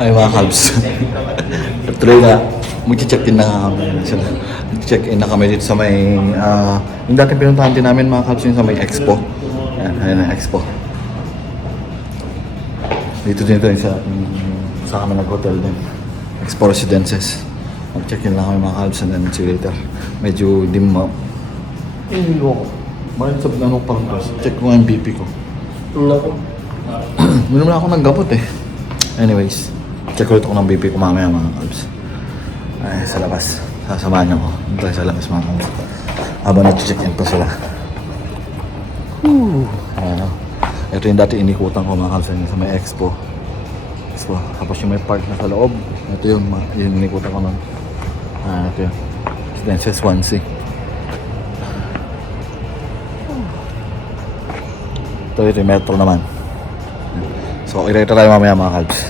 Ay mga kalbs. Tuloy na, mag-check-in na kami sila. Mag-check-in na kami dito sa may, yung dating pinuntahan din namin mga kalbs, yung sa may Expo. Ayan ang Expo. Dito din ito sa kami nag-hotel din. Expo Residences. Mag-check-in lang kami mga kalbs and then see you later. Medyo dim mo. Hindi ko. Bakit sabi na nung pang check ko ang BP ko. Hindi naman ako naggamot eh. Anyways, check ulit ako ng BP ko mamaya mga kalbs. Ay, sa labas. Sasamahan niyo ako. Tayo sa labas mga kalbs. Habang nag-check-in pa sila. Ayan. Ito yung dati inikutan ko mga kalbs sa may Expo. Tapos yung may park na sa loob. Ito yung inikutan ko nun. Ito yun. Residences 1C. Ito yung metro naman. So, i-rate tayo mamaya mga kalbs.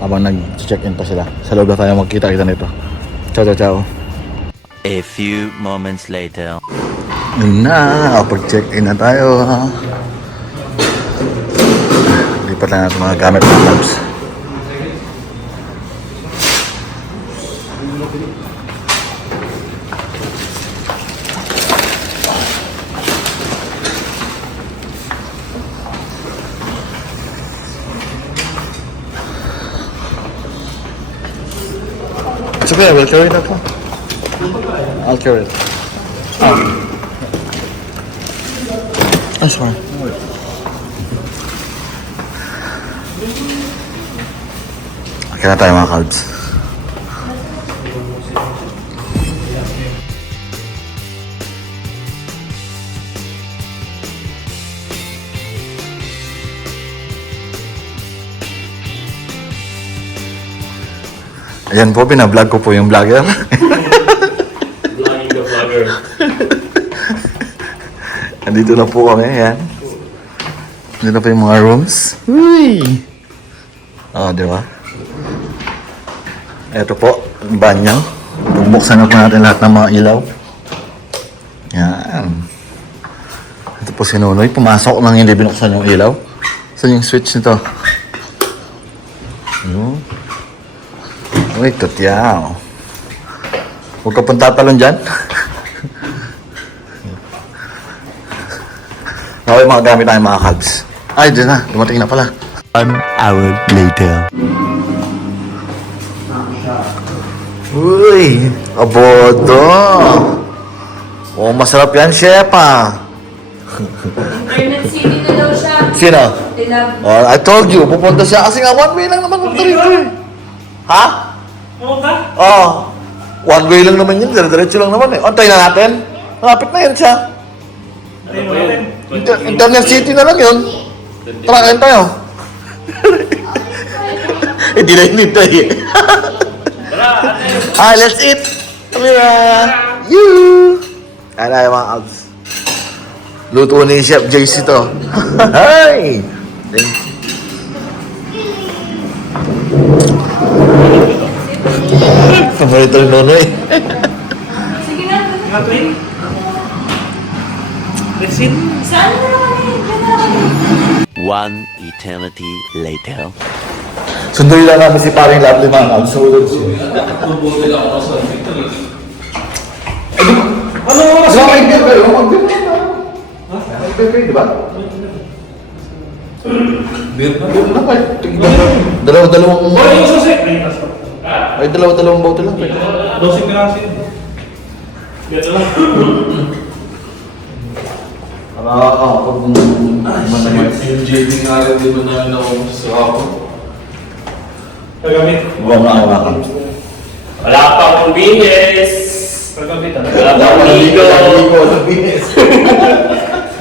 Habang nag-check-in pa sila. Sa loob na tayo magkita-kita nito. Ciao. A few moments later. Yun na, kapag-check-in na tayo. Lipat lang natin mga gamit mga kalbs. It's okay, I will carry that one. I'll carry it. That's fine. Okay na tayo mga kalbs. Ayan po, binablog ko po yung vlogger. Vlogging the vlogger. Andito na po kami, ayan. Andito na po yung mga rooms. Uy! Di ba? Ito po, banyo. Bubuksan na po natin lahat ng mga ilaw. Yan. Ito po si Nunoy. Pumasok nang hindi binuksan yung ilaw. Saan yung switch nito? Uy, tutyaw. Huwag ka pong tatalon dyan. Okay, mga gamit tayo mga kalbs. Ay, dyan na. Dumating na pala. 1 hour later. Uy, abodo. Oh, masarap yan, chef ah. Internet city na daw siya. Sino? Tinab. Oh, I told you, pupunta siya. Kasi nga, one way lang naman punta rito eh. Ha? Oo ba? Oh, one way lang naman yun. Diretso lang naman eh. Antay na natin. Malapit na yun siya. Tayo mo natin. Internet city na lang yun. Tara, kain tayo. Hindi na hinintay eh. Tara, ate. Ah, let's eat. Kami na. You. Kaya na yung mga abs. Luto ni Chef JC to. Hi! Thank you. Paborito rin Nonoy. Sige na. Mga twin. Let's eat. Saan na naman eh? Diyan na naman. One eternity later. Sunduin lang namin si paring Lovely mga abs. Sunod siya. Ano oras? Di ba may beer kayo? Mag-beer na. May beer kayo, di ba? Beer na? Beer na kayo. Dalawa-dalawang... Boy, yung susi! Ay, dalawa-dalawang bote lang kayo. 12 pirasin. Ganito lang. Pag... Yung JD nga lang, di ba namin ako sa ako? Kagamit. Buwang na kayo mga abs. Wala pa akong binis. Kagamit ah. Wala pa akong ligo.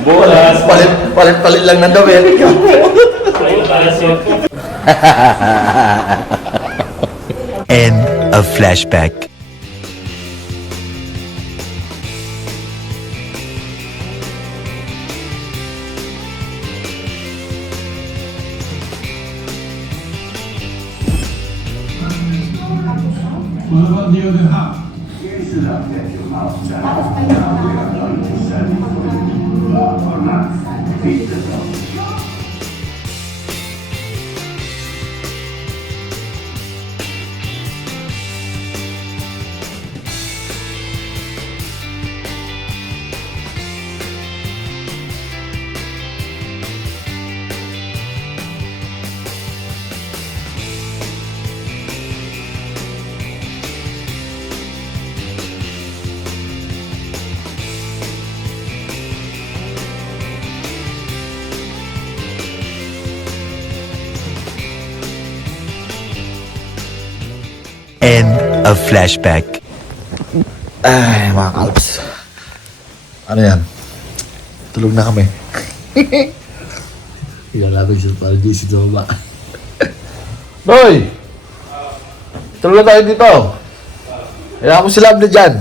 Bukas, palit lang ng dawel. Ayun, para siya. End of flashback. What about the other half? End of flashback. Ay, mga kalps. Ano yan? Tulog na kami. Ikaw natin siya para di si Toma. Noy! Tulog na tayo dito. Kailangan mo sila na dyan.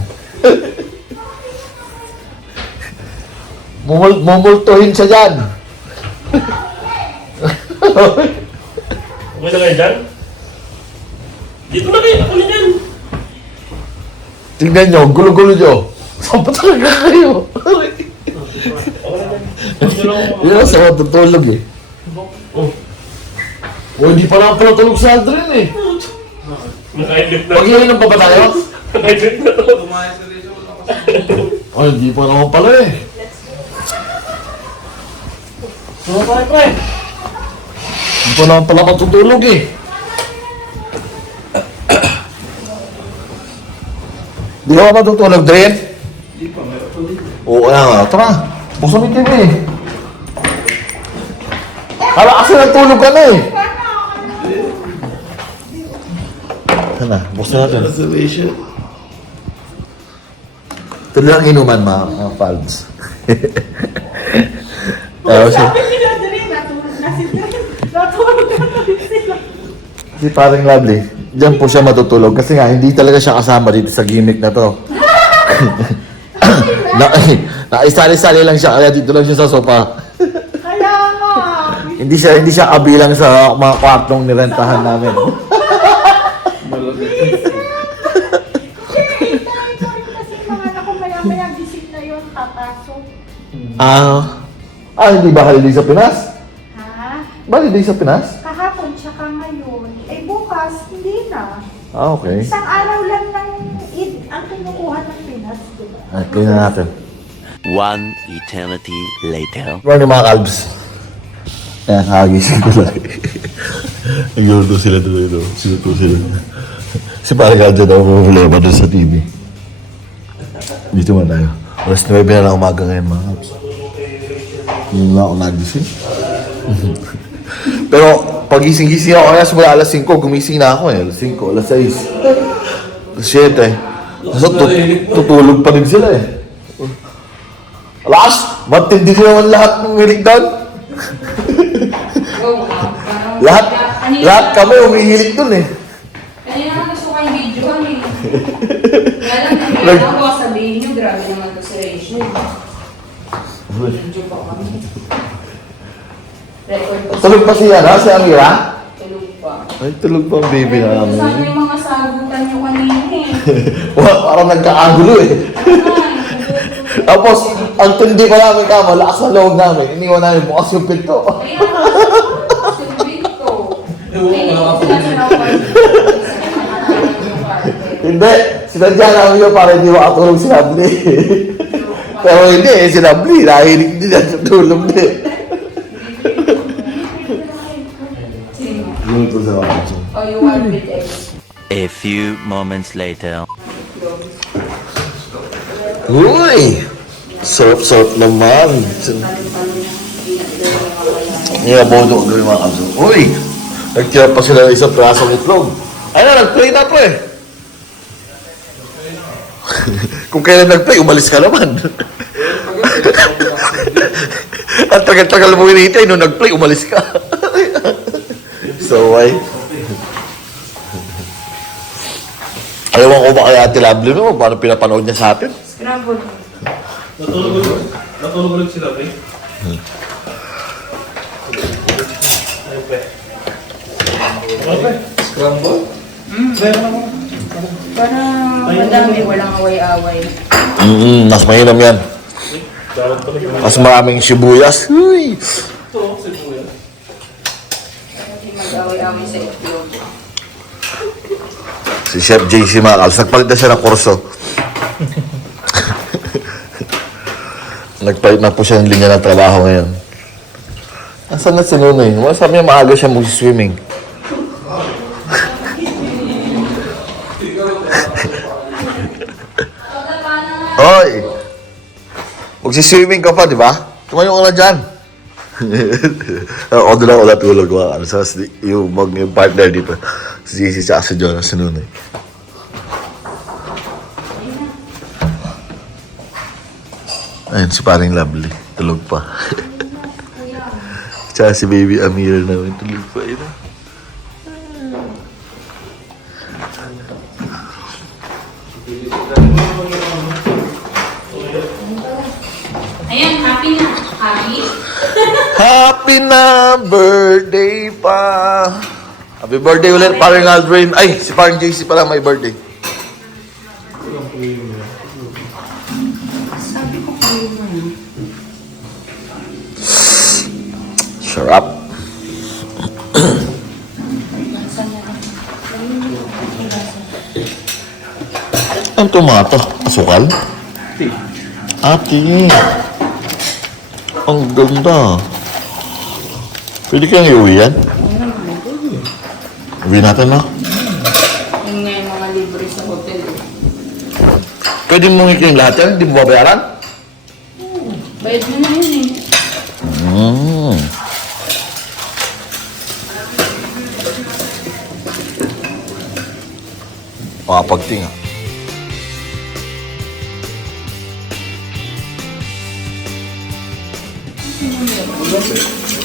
Mumultuhin siya dyan. Okay na kayo dyan? Dito na kayo, ako na dyan. Tingnan nyo, gulo-gulo nyo. Saan pa talaga kayo? Yun ang sama tutulog eh. O, hindi pa naman pala tulog sa Aldrin eh. Nakaidip na. Pag-iinom pa ba tayo? Nakaidip na to. Ay, hindi pa naman pala eh. Ano pa pre? Hindi pa naman pala matutulog eh. Di ka ba matutulog, Dren? Hindi pa, meron pa din. Oo nga, tara. Buksan mo yung TV eh. Hala kasi natulog ka na eh. Sana, buksan natin. Reservation. Ito lang inuman, mga Falds. Sabi nila dali, natulog na sila. Natulog na sila. Si parang Lovely, diyan po siya matutulog kasi nga hindi talaga siya kasama dito sa gimmick na to. Naisali-sali lang siya kaya dito lang siya sa sofa. Kaya nga. Hindi siya kabilang sa mga kwartong nirentahan namin. Kasi mga anak ko maya-maya gising na yun, papasok. Hindi ba holiday sa Pinas? Ha? Ba holiday sa Pinas? Kahapon tsaka ngayon. Eh bukas, hindi na. Okay. Isang araw lang ng Eid ang kinukuha ng Pinas, di ba? Tingnan natin. One eternity later. Good morning mga kalbs. Ayan, nakagising ko lang. Nagluluto sila doon. Sinuto sila. Si parang Aldo daw problema doon sa TV. Dito man tayo. Alas 9 na lang umaga ngayon mga kalbs. Yun na ako nagising. Pero pag gising-gising ako kaya simula alas 5, gumising na ako eh. Alas 5, alas 6. Alas 7. Kaso tutulog pa rin sila eh. Alas! Matindi naman lahat ng hilig doon. Lahat kami umihilig doon eh. Kanina nga gusto ko yung video kami. Kaya lang, hindi ko baka sabihin nyo, grabe naman to si Rachel. Video pa kami. Record pa Tulog pa siya na, si Amira? Tulog pa. Ay, tulog pa ang baby na Sana namin. yung mga sagutan nyo kanina eh. Parang nagkakagulo eh. Tapos, ang tindi pa namin kama, lakas na loob namin. Iniwan namin bukas yung pinto. Kaya nga, silbig ko. Ay, hindi ko sila sinawal. Hindi, sinadya namin yun para hindi makatulog si Lovely. Pero hindi eh, si Lovely, nahilig din na tulog din. Luto sa mga kapso. Oh, you want with eggs. A few moments later. Uy! Sarap-sarap naman. Niyabodo ko yung mga kapso. Uy! Nagtira pa sila ng isang prasong itlog. Ay na, nag-play na pre. Kung kailan nag-play, umalis ka naman. Ang tagal-tagal mo hinihintay, nung nag-play, umalis ka. So, why? Ayaw ko ba kay Ate Lovely mo? Paano pinapanood niya sa atin? Scramble. Natulog ulit sila, pre. Ayun, pre. Okay. Scramble? Para madami, walang away-away. Mas mainam yan. Mas maraming sibuyas. Uy! Hindi mag-away-away sa itlog. Si Chef JC Macals, nagpalit na siya ng kurso. Nagpalit na po siya ng linya ng trabaho ngayon. Nasaan na si Nunoy? Sabi niya maaga siya mag-swimming. Hoy! Magsiswimming ka pa, di ba? Tumayo ka na dyan. O, doon ako natulog mga ano. Yung partner dito. Si JC tsaka si Jonas, si Nunoy. Ayun, si paring Lovely. Tulog pa. Tsaka si baby Amira namin. Tulog pa. Ayun. Ayan, happy na. Happy? Happy na birthday pa. Happy birthday ulit, paring Aldrin. Ay, si paring JC pala may birthday. Sabi ko kayo na yun. Sarap. Ang tomato? Asukal? Ate. Ang ganda. Pwede kang iuwi yan? Uwi natin, no? Yung nga yung mga libre sa hotel. Pwede mong iking lahat yan? Hindi mo babayaran? Bayad mo na yun eh. Makapagtinga.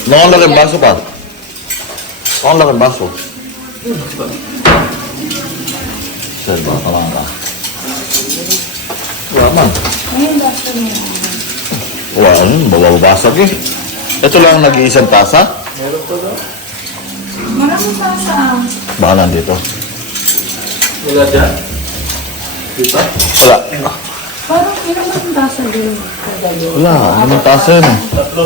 Nakalaking baso pa. Nakalaking baso. Sir, baka lang ka. Wala man. Ngayon basta mo. Wala man, mababasag eh. Ito lang ang nag-iisang tasa? Maraming tasa. Baka nandito. Wala dyan? Dito? Wala. Parang ilang ang tasa din. Kadalo. Wala, anong tasa yun eh? Tatlo.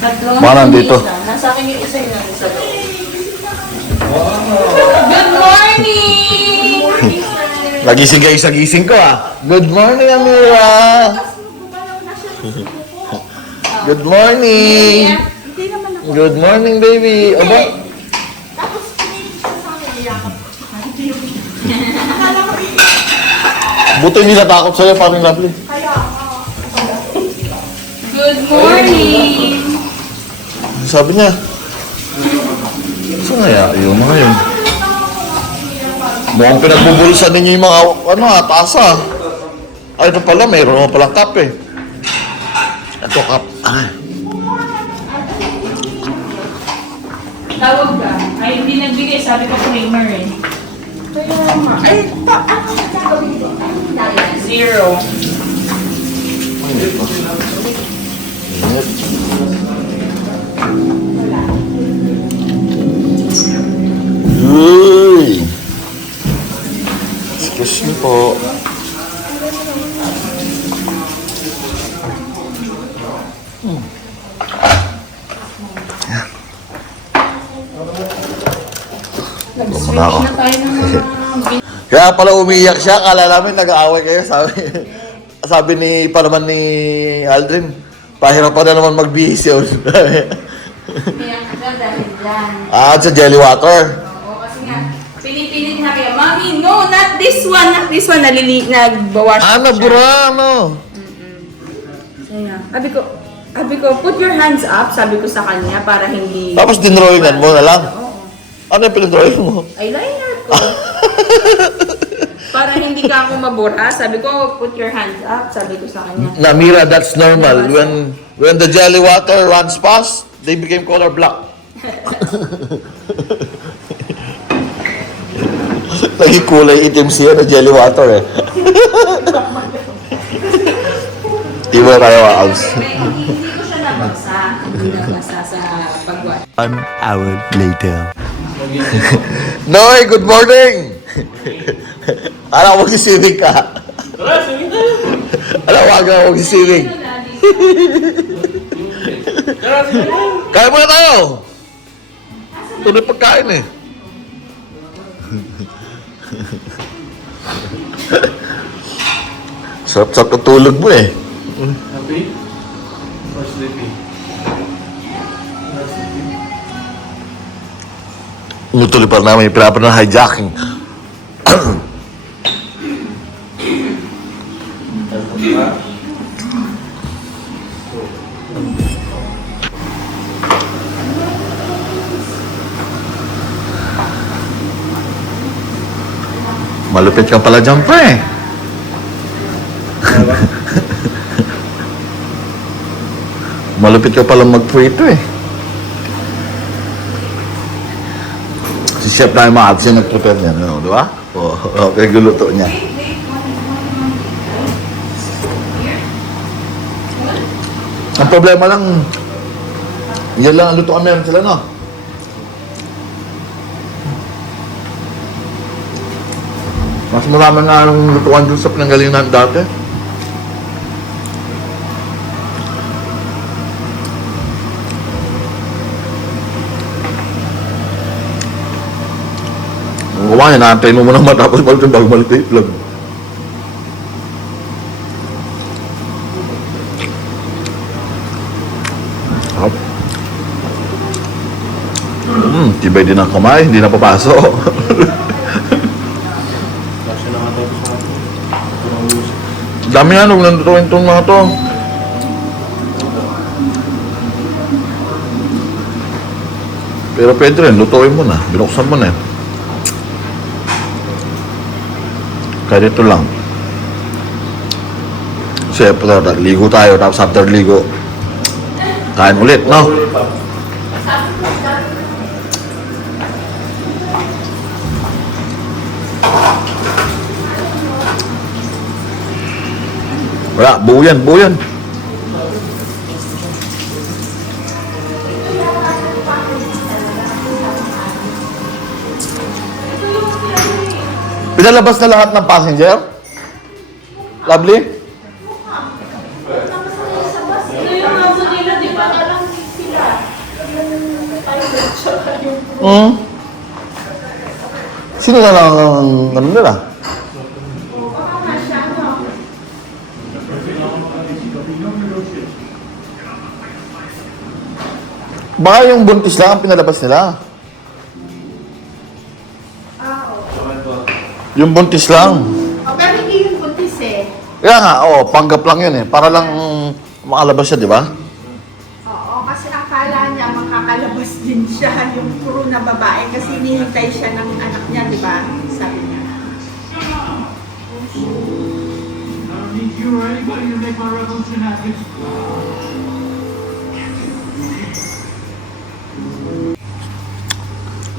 Tatlo. Baka nandito. Nasa akin yung isa yun. Isa. Good morning! Nagising kayo sa gising ko ah. Good morning, Amira! Good morning! Hindi naman ako. Good morning, baby! Aba? Tapos pinilit siya sa akin, iyakap. Akala ko Buti hindi natakot sa'yo, parang Lovely. kaya Good morning! Sabi niya. Saan kaya? Yung mga yun. Mukhang pinagbubulsan ninyo yung mga, tasa. Ay, ito pala, mayroon naman palang cup eh. Ito cup. Ay. Tawag ka. Ay, hindi nagbigay. Sabi ko Kramer eh. kaya nga. Ay, ano na gagawin ko? Zero. Init. Uy! Excuse me po. Nag-switch ako. na tayo ng mga Kaya pala umiiyak siya, kala namin nag-aaway kayo, sabi ni, pa naman ni Aldrin, pahirapan na naman magbihis yun. Umiyak ka dahil dyan. Sa jelly water. Oo, kasi nga, pinipilit na kayo, Mami, no, not this one, not this one. Nagbawash Nabura, ano? Kaya, sabi ko, put your hands up, sabi ko sa kanya, para hindi Tapos dinrawingan mo na lang. Oo. Ano yung pinadrawing mo? eyeliner ko. Para hindi ka ako mabura, sabi ko, put your hands up, sabi ko sa kanya. Namira, that's normal. When the jelly water runs past, they became color black. Naging kulay itim siya na jelly water eh. Di ba tayo, Alves? Hindi ko siya nabasa. Hindi nabasa sa pagwash. 1 hour later. Noy, good morning! Alam ko mag-swimming ka. Tara, swimming tayo. Alam ko aga mag-swimming. Tara, swimming tayo. Kaya muna tayo! Tuloy pagkain eh. Sarap-sarap ang tulog mo eh. Happy? Or sleepy? Umutuloy pa namin yung pinapan ng hijacking. Malupit ka pala dyan, pre. Malupit ka palang mag-prito eh. Si chef na yung mga ads yung nag-prepare niya, no? Di ba? Oo, pinagluto niya. Ang problema lang, yan lang ang lutoan meron sila, no? Mas marami nga ang lutuan dun sa pinanggalingan dati. Ang gawa niya, naantayin mo muna matapos bago balik na itlog. Sarap. Tibay din ang kamay, hindi na papasok. Kasi na nga tayo sa atin. Dami nga nung nandutuin itong mga to. Pero pwede rin, lutuin mo na. Binuksan mo na eh. Kaya dito lang. Siyempre, ligo tayo. Tapos after ligo, kain ulit, no? Wala, buo yan, buo yan. Pinalabas na lahat ng passenger? Lovely? Ito yung aso nila, di ba? Alam sila. Sino na lang ang ano nila? Baka yung buntis lang ang pinalabas nila. Yung buntis lang. Pero hindi yung buntis eh. Kaya nga, panggap lang yun eh. Para lang makalabas siya, di ba? Oo, kasi akala niya makakalabas din siya yung puro na babae kasi hinihintay siya ng anak niya, di ba? Sabi niya. Need you or anybody to make my revolution happen.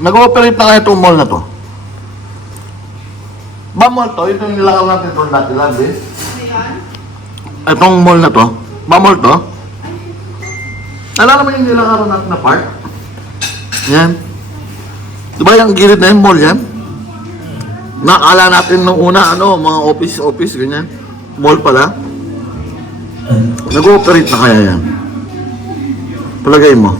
Nag-ooperate na kaya itong mall na to. Ba mall to? Ito yung nilakaw natin ito dati lang, eh. Itong mall na to. Ba mall to? Alala mo yung nilakaw natin na park? Yan. Diba yung gilid na yung mall yan? Nakala natin nung una, mga office, ganyan. Mall pala. Nag-ooperate na kaya yan. Palagay mo.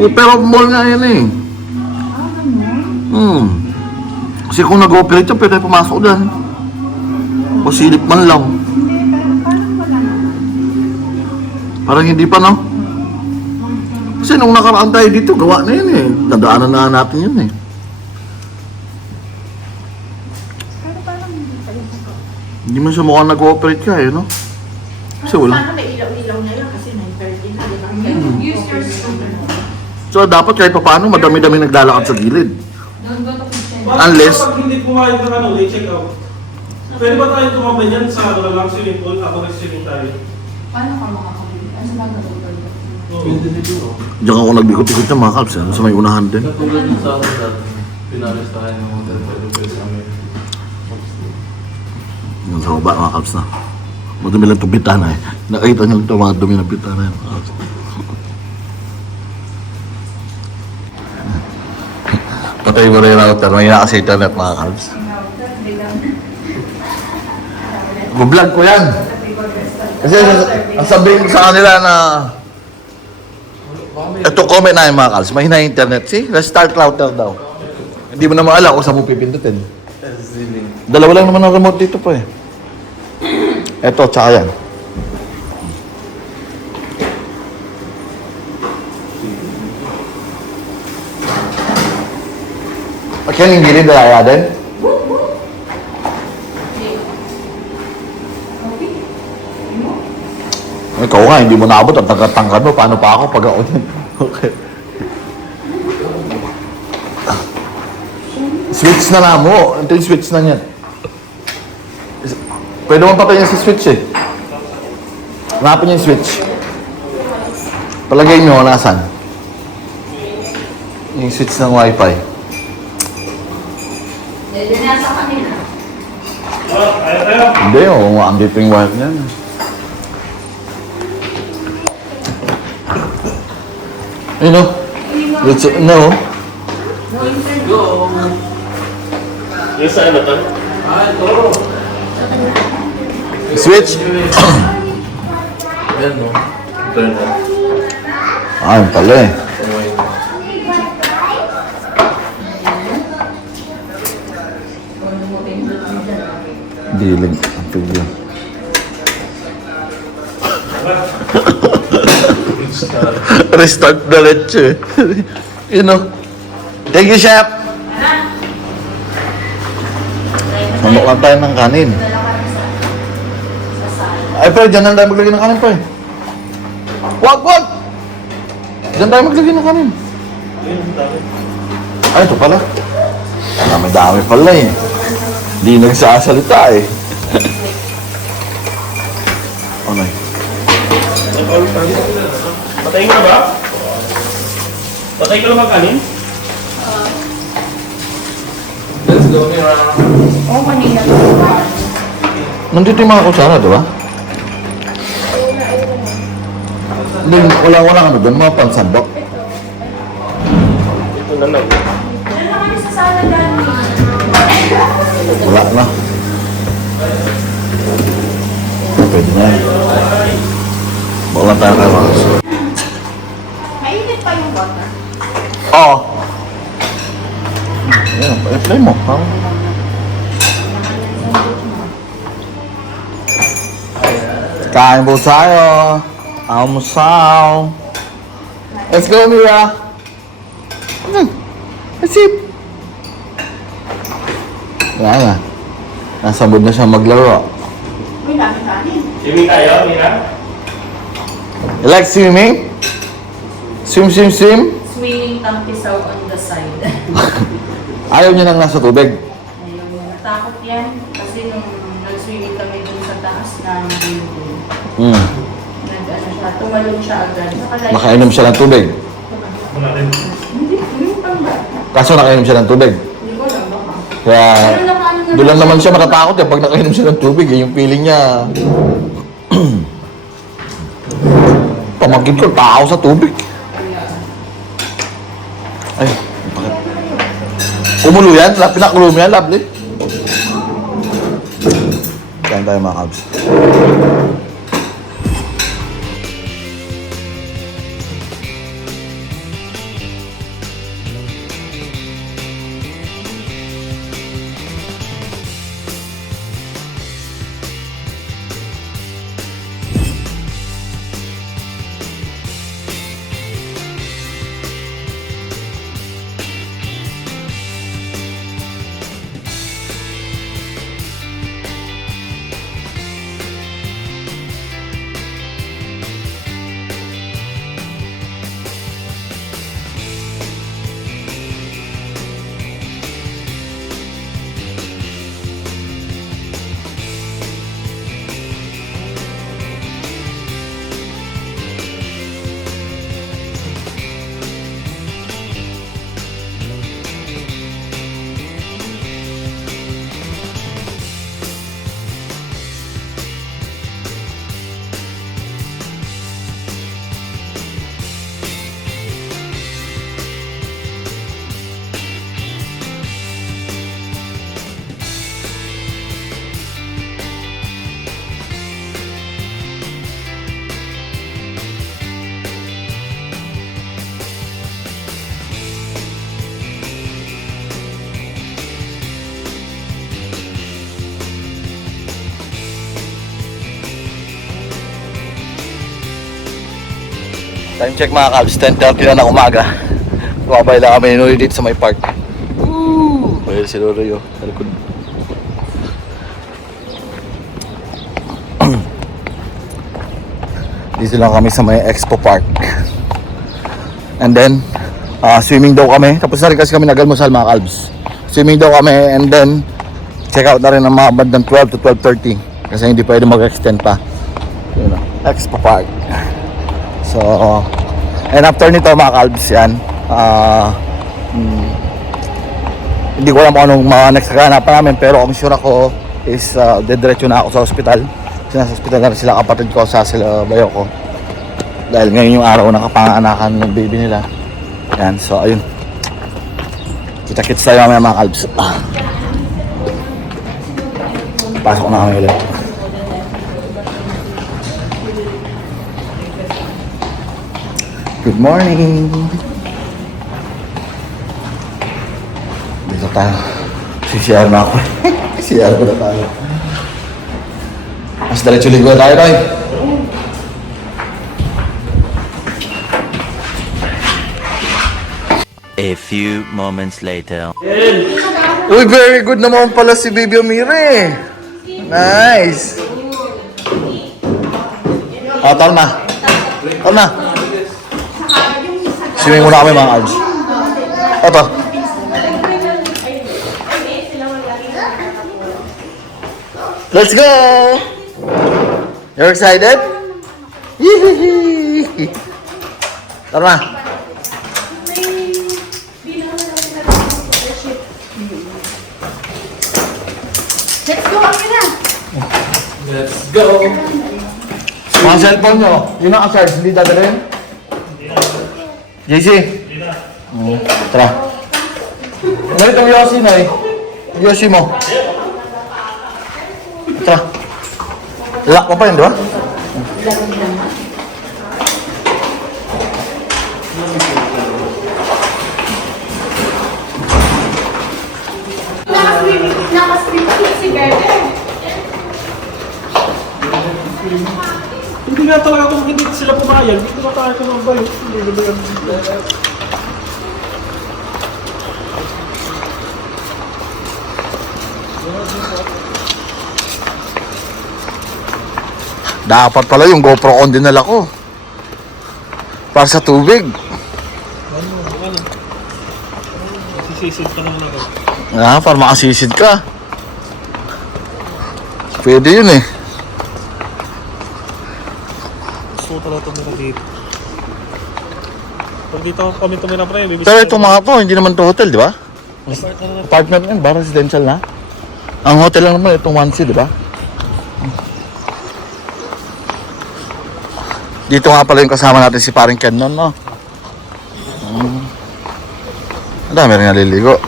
Pero mall nga yan eh. Kasi kung nag-ooperate yan, pwede pumasok dyan. Pasilip man lang. Parang hindi pa, no? Kasi nung nakaraan tayo dito, gawa na yan eh. Nadaanan na natin yun eh. Hindi man siya mukhang nag-ooperate ka eh, no? Kasi wala. Sana may ilaw-ilaw na yun kasi 9:30 na, di ba? Use your spoon. So dapat kahit pa paano, madami-dami naglalakad sa gilid. Don't go to kitchen. Unless- Pag hindi pumayag ng check out. Pwede ba tayo tumambay yan sa lang swimming pool? Ako nag-swimming tayo. Paano ka makakabili? Ano sa mga gagawin? Pwede dito. Diyan ako nagbikot-ikot ng mga kalps, sa may unahan din. Katulad ng sa akin dati, pinalis tayo ng hotel pwede sa amin. Yung sa baba, mga kalps na. Madumi lang itong bitana eh. Nakita niyo ito, mga dumi ng bitana yan. mga kalps. Patay mo rin router, may kasi internet mga kalps. Vlog ko yan. Kasi sasabihin ko sa kanila na ito comment na yung mga kalps, mahina yung internet. See, restart router daw. Hindi mo naman alam kung saan mo pipindutin. Dalawa lang naman ang remote dito po eh. Ito, tsaka yan. Yan yung gilid na kaya din? Ikaw nga, hindi mo naabot ang tangkad mo. Paano pa ako pag ako din? Okay. Switch na lang mo. Ito yung switch na yan. Pwede mo patayin sa switch eh. Hanapin niyo yung switch. Palagay niyo, nasan? Yung switch ng wifi. Yan nasa kanila. Ayaw tayo. Hindi, andito yung wire niyan. Ayun o. Let's, no. Yung sa ano to? Switch. Yan no. Turn on. Ayun pala eh. Dilim. Ang tubig. Restart the leche. You know. Thank you, chef. Mamok lang tayo ng kanin. Ay, pero dyan lang tayo maglagay ng kanin, pre. Wag! Dyan tayo maglagay ng kanin. Ay, ito pala. Dami pala eh. Di nagsasalita eh. Ano eh? Patay ka na ba? Patay ka na ba kanin? Oo, kanina. Nandito yung mga kutsara, di ba? Hindi, wala ano doon, mga pansandok. Ito na lang. Diyan na kami sa sala dati. Wala na. Pwede na yan. Wala tayo kayo mga kutsara. Mainit pa yung butter. Oo. Ayan, play mo. Kain po tayo. Almusal. Let's go, Mira. Let's eat. Wala na. Nasa mood na siya maglaro. May dami kanin. Swimming tayo, Mira? You like swimming? Swim. Swimming tampisaw on the side. Ayaw niya nang nasa tubig. Ayun, natakot yan. Kasi nung nag-swimming kami dun sa taas ng building, nag-ano siya, tumalon siya agad. Nakalive. Nakainom siya ng tubig. Hindi, yung tamba. Kaso nakainom siya ng tubig. Hindi ko lang baka. Kaya Pero nakaano doon lang naman siya matatakot eh pag nakainom siya ng tubig. Yung feeling niya. Pamagin ko, tao sa tubig. Ay, bakit? Kumulo yan? Pinakulo mo yan, lovely. Kain tayo mga kabs. Time check mga kabs, 10:30 na ng umaga. Kumabay lang kami ni dito sa may park. Woo! Pwede si Loroy sa likod. Dito lang kami sa may Expo Park. And then, swimming daw kami. Tapos na rin kasi kami nag-almusal mga kalbs. Swimming daw kami and then, check out na rin ang mga bandang 12 to 12:30. Kasi hindi pwede mag-extend pa. Yun na. Expo Park. So, and after nito mga kalbs yan, hindi ko alam kung anong mga next kaganapan namin, pero ang sure ako is dediretso na ako sa ospital. Kasi nasa ospital na rin sila kapatid ko sa sila bayo ko. Dahil ngayon yung araw ng kapanganakan ng baby nila. Yan, so ayun. Kita-kits tayo mamaya mga kalbs. Pasok na kami ulit. Good morning! Dito tayo. CCR na ako. CCR ko na tayo. Mas diretso ligo tayo, Roy. A few moments later. Uy, very good naman pala si Baby Amire. Nice! Tol na. Tol na. Swimming muna kami mga kalbs. Ito. Let's go! You're excited? Yee! Tara na. Let's go, kami na. Let's go! Mga cellphone nyo, yun ang charge, hindi dadalhin? JC? Tara. Ano itong Yossi na eh? Yossi mo. Tara. Lock mo pa yun, di ba? Nakaswim si Garden. Hindi nga talaga kung hindi sila pumayag, hindi ba tayo kumabayo? Dapat pala yung GoPro on dinala ko. Para sa tubig. Sisisid ka naman ako. Para makasisid ka. Pwede yun eh. Gusto ko talaga tumira dito. Pag dito kami tumira pre, bibisita. Pero itong mga to, hindi naman to hotel, di ba? Apartment yan, ba? Residential na. Ang hotel lang naman, itong 1C, di ba? Dito nga pala yung kasama natin si paring Ken nun, no? Ang dami rin naliligo.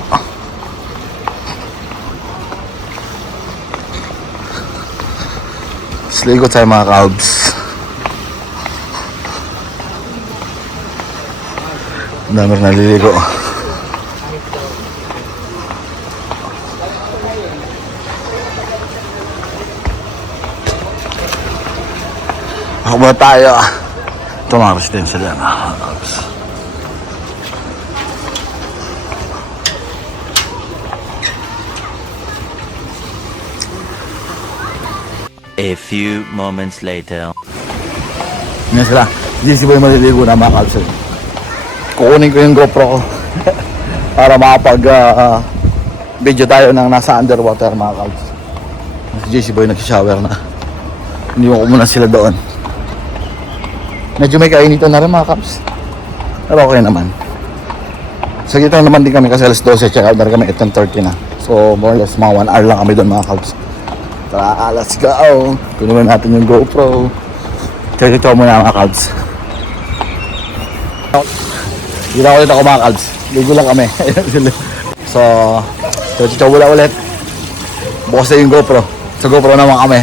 Ligo tayo mga kalbs. Ang dami rin naliligo. Ako ba tayo? Ito mga residential yan, mga kalbs. A few moments later. Yan sila. GC Boy maliligo na mga kalbs. Kukunin ko yung GoPro ko. Para makapag video tayo ng nasa underwater mga kalbs. Si JC Boy nag-shower na. Iniwan ko muna sila doon. Medyo may kainitan na rin mga kalbs. Pero okay naman. Sa gitna naman din kami kasi alas 12. Check out na rin kami at 10:30 na. So more or less mga 1 hour lang kami doon mga kalbs. Tara, let's go! Kunin natin yung GoPro. Check ito muna mga kalbs. Hindi na ulit ako mga kalbs. Ligo lang kami. So, wala ulit. Bukas na yung GoPro. Sa GoPro naman kami.